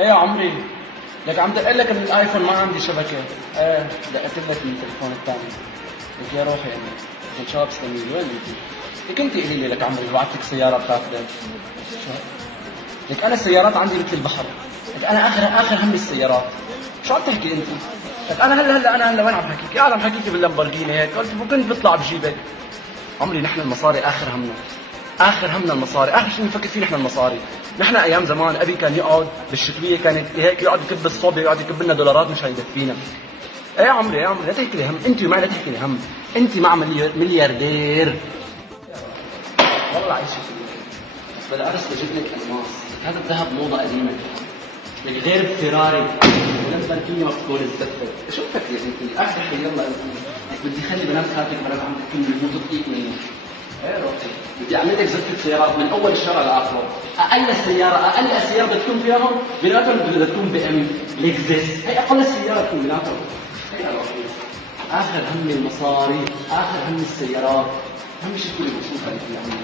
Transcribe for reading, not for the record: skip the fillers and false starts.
ايه يا عمري، لك عم دق لك من الايفون ما عندي شبكه. ايه دقت لك من التليفون الثاني. لك يا روحي انا كل شباب سلمي وين انت؟ لك انت قولي لي لك عمري بعت لك سياره بتاخذها. شو؟ لك انا السيارات عندي مثل البحر. لك انا اخر همي السيارات. شو عم تحكي انت؟ لك انا هلا وين عم حكيك؟ يا عم حكيكي باللامبورجيني هيك قلت كنت بطلع بجيبك. عمري نحن المصاري اخر همنا المصاري، اخر شيء نفكر فيه نحن المصاري. نحن ايام زمان ابي كان يقعد بالشتويه كانت هيك يقعد يكب الصوبه يقعد يكب لنا دولارات مش هيدفينا. ايه يا عمري لا تحكي لي هم، انت ومعي لا تحكي لي هم، انت مع ملياردير. والله عايشه بس بلا ارسل جبت لك الماس، هذا الذهب موضه قديمه. لك غير بفيراري ولامبورجيني ما بتكون الزفه. شو بتفكري انت؟ اخر شيء يلا بدي خلي بنات خالتك مرات عم تحكي لي مو تطيق مني. ايه روحي بدي اعمل لك زفه سيارات من اول الشارع لاخره. اقل سياره بتكون فيهم بيناتهم بدها تكون بي ام لكزس، هي اقل سياره تكون بيناتهم. هي روحي اخر همي المصاري، اخر همي السيارات، اهم شيء كل اللي بشوفها اللي في عمي.